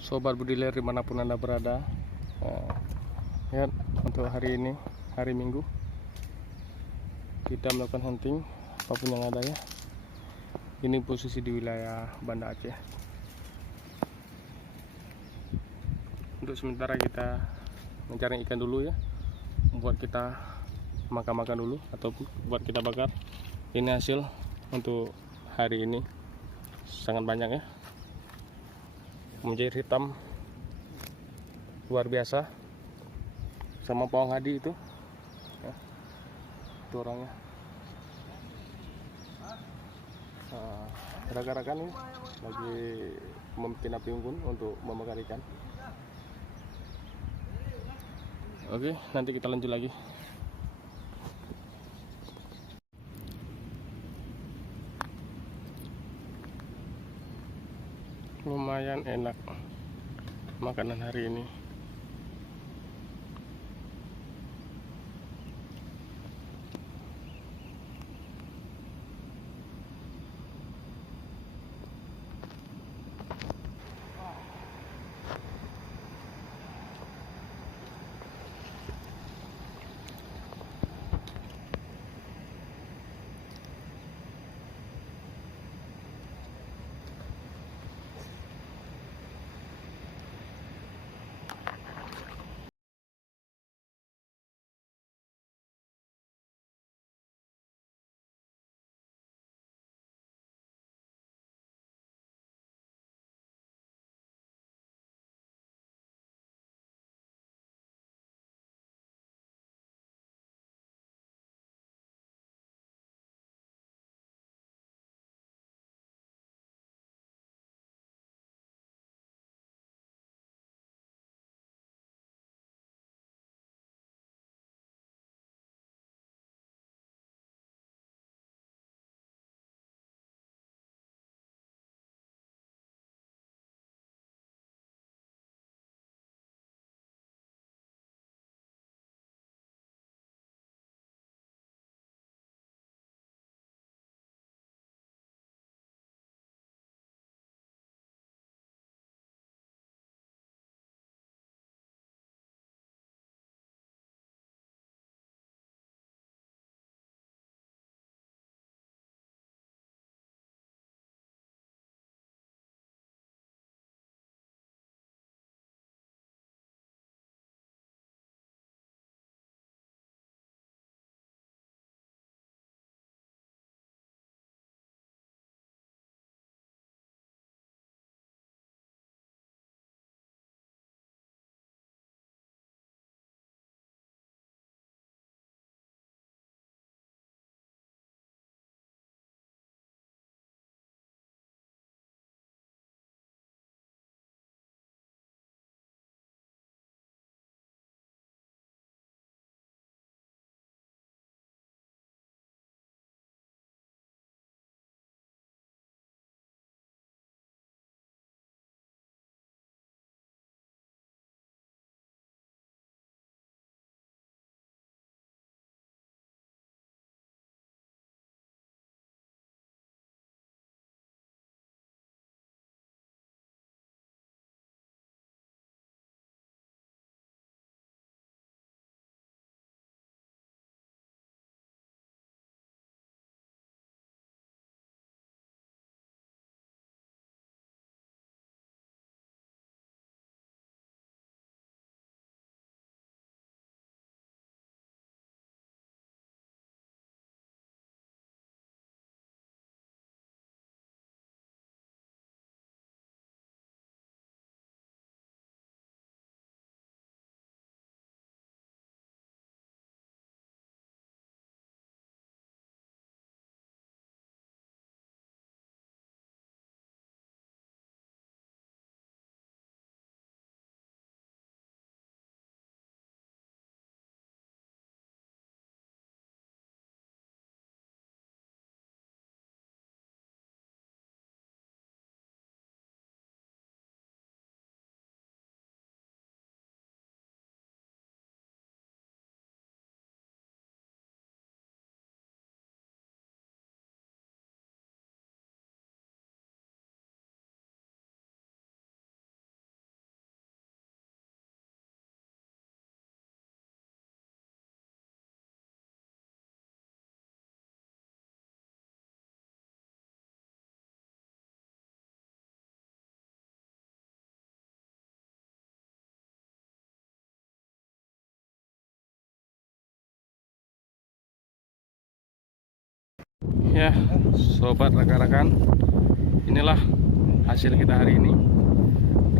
Sobat budiler dimanapun Anda berada, ya, untuk hari ini, hari Minggu, kita melakukan hunting apapun yang ada ya. Ini posisi di wilayah Banda Aceh. Untuk sementara kita mencari ikan dulu ya, buat kita makan-makan dulu ataupun buat kita bakar. Ini hasil untuk hari ini sangat banyak ya, menjadi hitam luar biasa, sama pawang hadi itu ya, itu orangnya. Rekan-rekan ini lagi membikin api unggun untuk membakar ikan. Oke, nanti kita lanjut lagi. Lumayan enak makanan hari ini. Ya, sobat rekan-rekan, inilah hasil kita hari ini.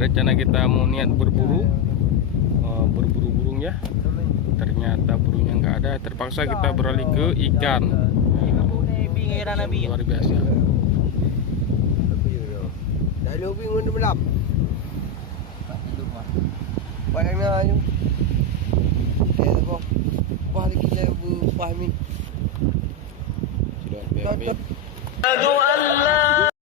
Rencana kita mau niat berburu burung ya, ternyata burungnya nggak ada. Terpaksa kita beralih ke ikan. Luar biasa. Dah lebih mana malam. Banyak nak je. Apa? Apa lagi saya berpahami. Sudah biar.